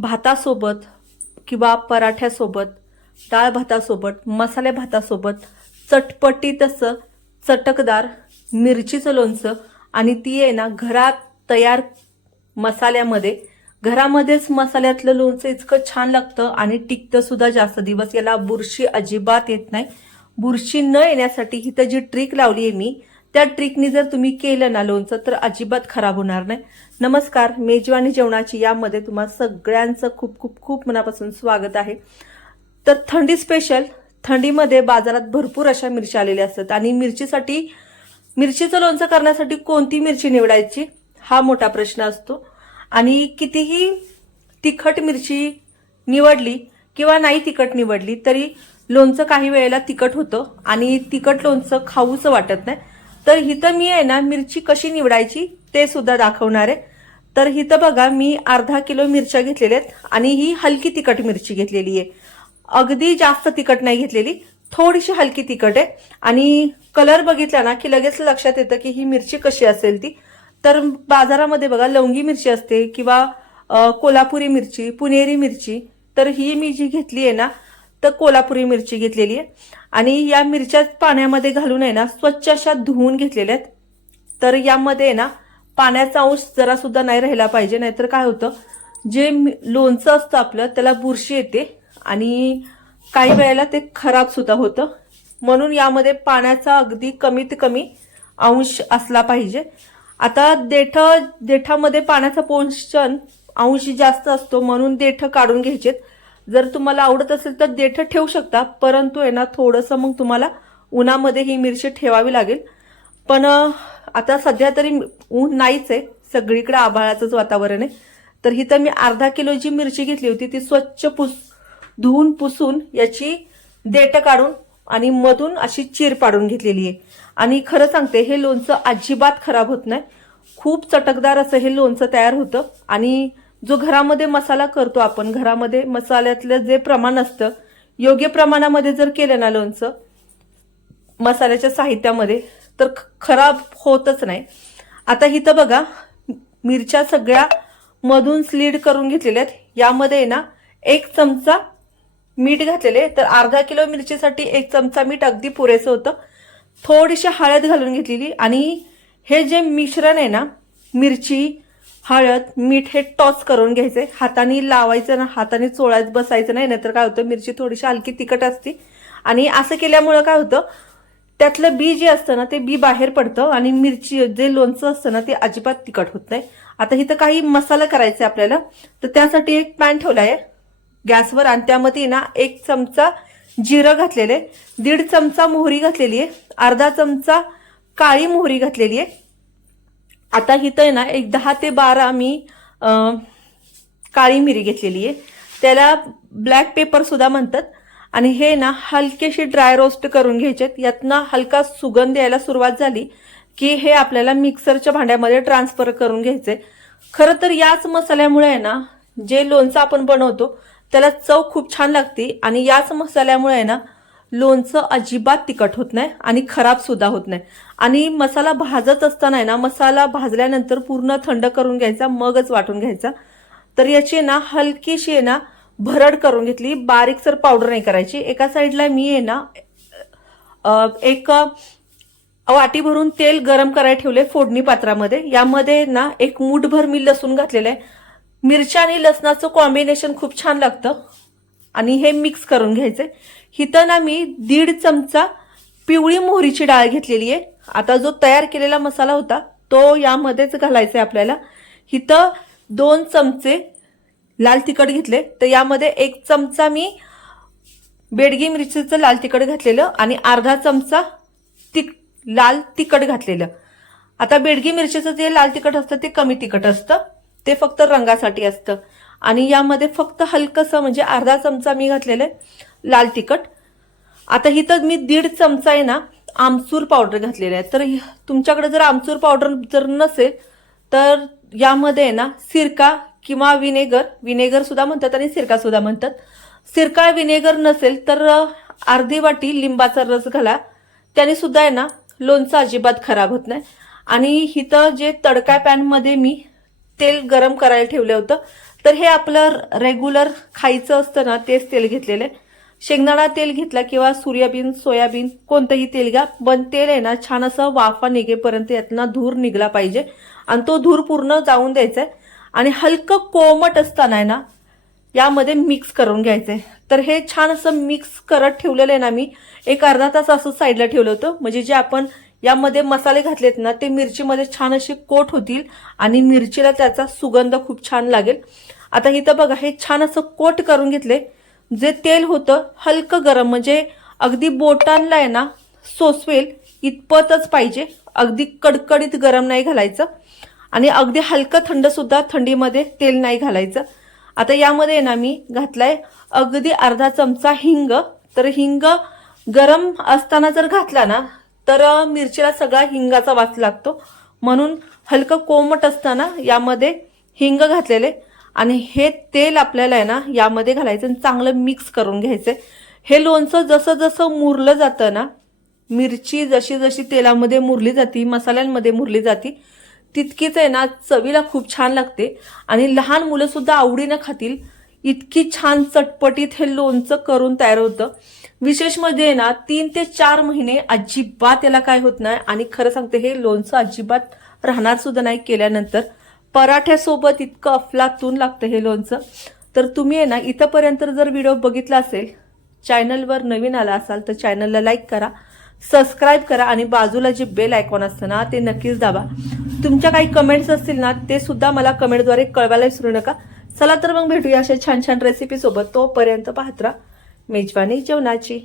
भातासोबत किंवा पराठ्यासोबत डाळ भातासोबत मसाले भातासोबत चटपटीत असं चटकदार मिरचीचं लोणचं आणि ती आहे ना घरात तयार मसाल्यामध्ये. घरामध्येच मसाल्यातलं लोणचं इतकं छान लागतं आणि टिकतं सुद्धा जास्त दिवस. याला बुरशी अजिबात येत नाही. बुरशी न येण्यासाठी ही जी ट्रिक लावली आहे मी त्या ट्रिकनी जर तुम्ही केलं ना लोणचं तर अजिबात खराब होणार नाही. नमस्कार मेजवानी जेवणाची यामध्ये तुम्हा सगळ्यांचं खूप खूप खूप मनापासून स्वागत आहे. तर थंडी स्पेशल थंडीमध्ये बाजारात भरपूर अशा मिरच्या आलेल्या असतात. आणि मिरचीसाठी मिरचीचं लोणचं करण्यासाठी कोणती मिरची निवडायची? हा मोठा प्रश्न असतो. आणि कितीही तिखट मिरची निवडली किंवा नाही तिखट निवडली तरी लोणचं काही वेळेला तिखट होतं. आणि तिखट लोणचं खाऊचं वाटत नाही. तर हिथं मी आहे ना मिरची कशी निवडायची ते सुद्धा दाखवणार आहे. तर इथं बघा मी अर्धा किलो मिरच्या घेतलेल्या आहेत आणि ही हलकी तिखट मिरची घेतलेली आहे. अगदी जास्त तिखट नाही घेतलेली थोडीशी हलकी तिखट आहे. आणि कलर बघितला ना की लगेच लक्षात येतं की ही मिरची कशी असेल ती. तर बाजारामध्ये बघा लवंगी मिरची असते किंवा कोल्हापुरी मिरची पुणेरी मिरची. तर ही मी जी घेतली आहे ना तर कोल्हापुरी मिरची घेतलेली आहे. आणि या मिरच्या पाण्यामध्ये घालून आहे ना स्वच्छ अशा धुवून घेतलेल्या आहेत. तर यामध्ये आहे ना पाण्याचा अंश जरा सुद्धा नाही राहिला पाहिजे नाहीतर काय होतं जे लोणचं असतं आपलं त्याला बुरशी येते आणि काही वेळेला ते खराब सुद्धा होतं. म्हणून यामध्ये पाण्याचा अगदी कमीत कमी अंश असला पाहिजे. आता देठ देठामध्ये पाण्याचा पोषण अंश जास्त असतो म्हणून देठ काढून घ्यायचेत. जर तुम्हाला आवडत असेल तर देठ ठेवू शकता परंतु आहे ना थोडंसं मग तुम्हाला उन्हामध्ये ही मिरची ठेवावी लागेल. पण आता सध्या तरी ऊन नाहीच आहे सगळीकडे आभाळाचंच वातावरण आहे. तर इथं मी अर्धा किलो जी मिरची घेतली होती ती स्वच्छ पुस धुवून पुसून याची देठ काढून आणि मधून अशी चीर पाडून घेतलेली आहे. आणि खरं सांगते हे लोणचं अजिबात खराब होत नाही. खूप चटकदार असं हे लोणचं तयार होतं. आणि जो घरामध्ये मसाला करतो आपण घरामध्ये मसाल्यातलं जे प्रमाण असतं योग्य प्रमाणामध्ये जर केलं ना लोणचं मसाल्याच्या साहित्यामध्ये तर ख- खराब होतच नाही. आता इथं बघा मिरच्या सगळ्या मधून स्लीड करून घेतलेल्या आहेत. यामध्ये आहे ना एक चमचा मीठ घातलेले तर अर्धा किलो मिरचीसाठी एक चमचा मीठ अगदी पुरेसं होतं. थोडीशी हळद घालून घेतलेली आणि हे जे मिश्रण आहे ना मिरची हळद मीठ हे टॉस करून घ्यायचे. हाताने लावायचं ना हाताने चोळायचं बसायचं नाही नाहीतर काय होतं मिरची थोडीशी हलकी तिखट असते. आणि असं केल्यामुळं काय होतं त्यातलं बी जे असतं ना ते बी बाहेर पडतं आणि मिरची जे लोणचं असतं ना ते अजिबात तिखट होत नाही. आता इथं काही मसाला करायचा आहे आपल्याला तर त्यासाठी एक पॅन ठेवला आहे. गॅसवर आणि त्यामध्ये ना एक चमचा जिरं घातलेलं आहे. दीड चमचा मोहरी घातलेली आहे. अर्धा चमचा काळी मोहरी घातलेली आहे. आता इथं आहे ना एक दहा ते बारा मी काळी मिरी घेतलेली आहे. त्याला ब्लॅक पेपर सुद्धा म्हणतात. आणि हे ना हलकेशी ड्राय रोस्ट करून घ्यायचेत. यातनं हलका सुगंध यायला सुरुवात झाली की हे आपल्याला मिक्सरच्या भांड्यामध्ये ट्रान्सफर करून घ्यायचे खरं तर याच मसाल्यामुळे आहे ना जे लोणचं आपण बनवतो त्याला चव खूप छान लागते. आणि याच मसाल्यामुळे आहे ना लोणचं अजिबात तिखट होत नाही आणि खराब सुद्धा होत नाही. आणि मसाला भाजत असताना आहे ना मसाला भाजल्यानंतर पूर्ण थंड करून घ्यायचा मगच वाटून घ्यायचा. तर याची आहे ना हलकीशी आहे ना भरड करून घेतली. बारीक सर पावडर नाही करायची. एका साईडला मी आहे ना एक वाटी भरून तेल गरम करायला ठेवले फोडणी पात्रामध्ये. यामध्ये ना एक मूठभर मी लसूण घातलेलं आहे. मिरच्या आणि लसणाचं कॉम्बिनेशन खूप छान लागतं. आणि हे मिक्स करून घ्यायचे हिथं ना मी दीड चमचा पिवळी मोहरीची डाळ घेतलेली आहे. आता जो तयार केलेला मसाला होता तो यामध्येच घालायचा आहे आपल्याला. हिथं दोन चमचे लाल तिखट घेतले तर यामध्ये एक चमचा मी बेडगी मिरचीचं लाल तिखट घातलेलं आणि अर्धा चमचा तिक लाल तिखट घातलेलं. आता बेडगी मिरचीचं जे लाल तिखट असतं ते कमी तिखट असतं. ते फक्त रंगासाठी असतं. आणि यामध्ये फक्त हलकंसं म्हणजे अर्धा चमचा मी घातलेलं आहे लाल तिखट. आता इथं मी दीड चमचा आहे ना आमचूर पावडर घातलेला आहे. तर तुमच्याकडे जर आमचूर पावडर जर नसेल तर यामध्ये आहे ना सिरका किंवा विनेगर. विनेगरसुद्धा म्हणतात आणि सिरकासुद्धा म्हणतात. सिरका विनेगर नसेल तर अर्धी वाटी लिंबाचा रस घाला. त्याने सुद्धा आहे ना लोणचं अजिबात खराब होत नाही. आणि इथं जे तडका पॅनमध्ये मी तेल गरम करायला ठेवलं होतं तर हे आपलं रेग्युलर खायचं असतं ना तेच तेल घेतलेलं आहे. शेंगदाणा तेल घेतला किंवा सूर्याबीन सोयाबीन कोणतंही तेल घ्या. पण तेल आहे ना छान असं वाफा निघेपर्यंत यातनं धूर निघला पाहिजे. आणि तो धूर पूर्ण जाऊन द्यायचा आहे. आणि हलकं कोमट असताना आहे ना यामध्ये मिक्स करून घ्यायचंय. तर हे छान असं मिक्स करत ठेवलेलं आहे ना मी एक अर्धा तास असं साईडला ठेवलं होतं. म्हणजे जे आपण यामध्ये मसाले घातलेत ना ते मिरचीमध्ये छान असे कोट होतील आणि मिरचीला त्याचा सुगंध खूप छान लागेल. आता इथं बघा हे छान असं कोट करून घेतले जे तेल होतं हलकं गरम म्हणजे अगदी बोटांना आहे ना सोसवेल इतपतच पाहिजे. अगदी कडकडीत गरम नाही घालायचं. आणि अगदी हलकं थंड सुद्धा थंडीमध्ये तेल नाही घालायचं. आता यामध्ये आहे ना मी घातलाय अगदी अर्धा चमचा हिंग. तर हिंग गरम असताना जर घातला ना तर मिरचीला सगळा हिंगाचा वास लागतो. म्हणून हलकं कोमट असताना यामध्ये हिंग घातलेले आणि हे तेल आपल्याला आहे ना यामध्ये घालायचं आणि चांगलं मिक्स करून घ्यायचं. हे लोणचं जसं जसं मुरलं जातं ना मिरची जशी जशी तेलामध्ये मुरली जाती मसाल्यांमध्ये मुरली जाती तितकीच आहे ना चवीला खूप छान लागते. आणि लहान मुलंसुद्धा आवडीनं खातील. इतकी छान चटपटीत हे लोणचं करून तयार होतं. विशेष म्हणजे आहे ना तीन ते चार महिने अजिबात याला काय होत नाही. आणि खरं सांगते हे लोणचं अजिबात राहणार सुद्धा नाही केल्यानंतर. पराठ्यासोबत इतकं अफलातून लागतं हे लोणचं. तर तुम्ही आहे ना इथंपर्यंत जर व्हिडिओ बघितला असेल चॅनलवर नवीन आला असाल तर चॅनलला लाईक करा सबस्क्राईब करा आणि बाजूला जे बेल आयकॉन असतं ना ते नक्कीच दाबा. तुमच्या काही कमेंट्स असतील ना ते सुद्धा मला कमेंटद्वारे कळवायला विसरू नका. चला तर मग भेटूया अशा छान छान रेसिपीसोबत तोपर्यंत पाहत राहा. मेजवानी जेवणाची.